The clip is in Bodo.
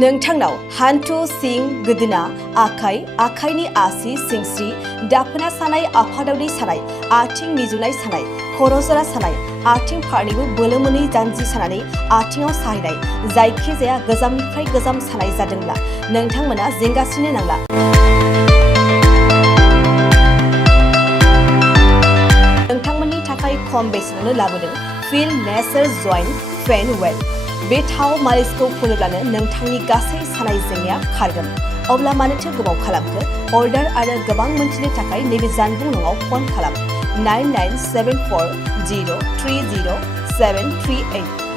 नोंथांनाव हान्थु सिं गोदोना आखाइनि आसि सिंस्रि दाफोना सानाय आफादावदै सानाय आथिं मिजुनाय सानाय खर' जरा सानाय आथिं फारनैबो बोलो मोनै जानजि सानानै आथिङाव साहैनाय जायखिजाया गोजामनिफ्राय गोजाम सानाय जादोंब्ला नोंथांमोना जिंगासिनो नांला। नोंथांमोननि थाखाय खम बेसेनावनो लाबोदों फिल नेचार जइन्ट पेन वेल। बे थाव मालिसखौ फुनोब्लानो नोंथांनि गासै सानाय जेंनाया खारगोन। अब्ला मानोथो गोबाव खालामखो? अर्डार आरो गोबां मोनथिनो थाखाय नैबे जानबुं नङाव फन खालाम 9974030738।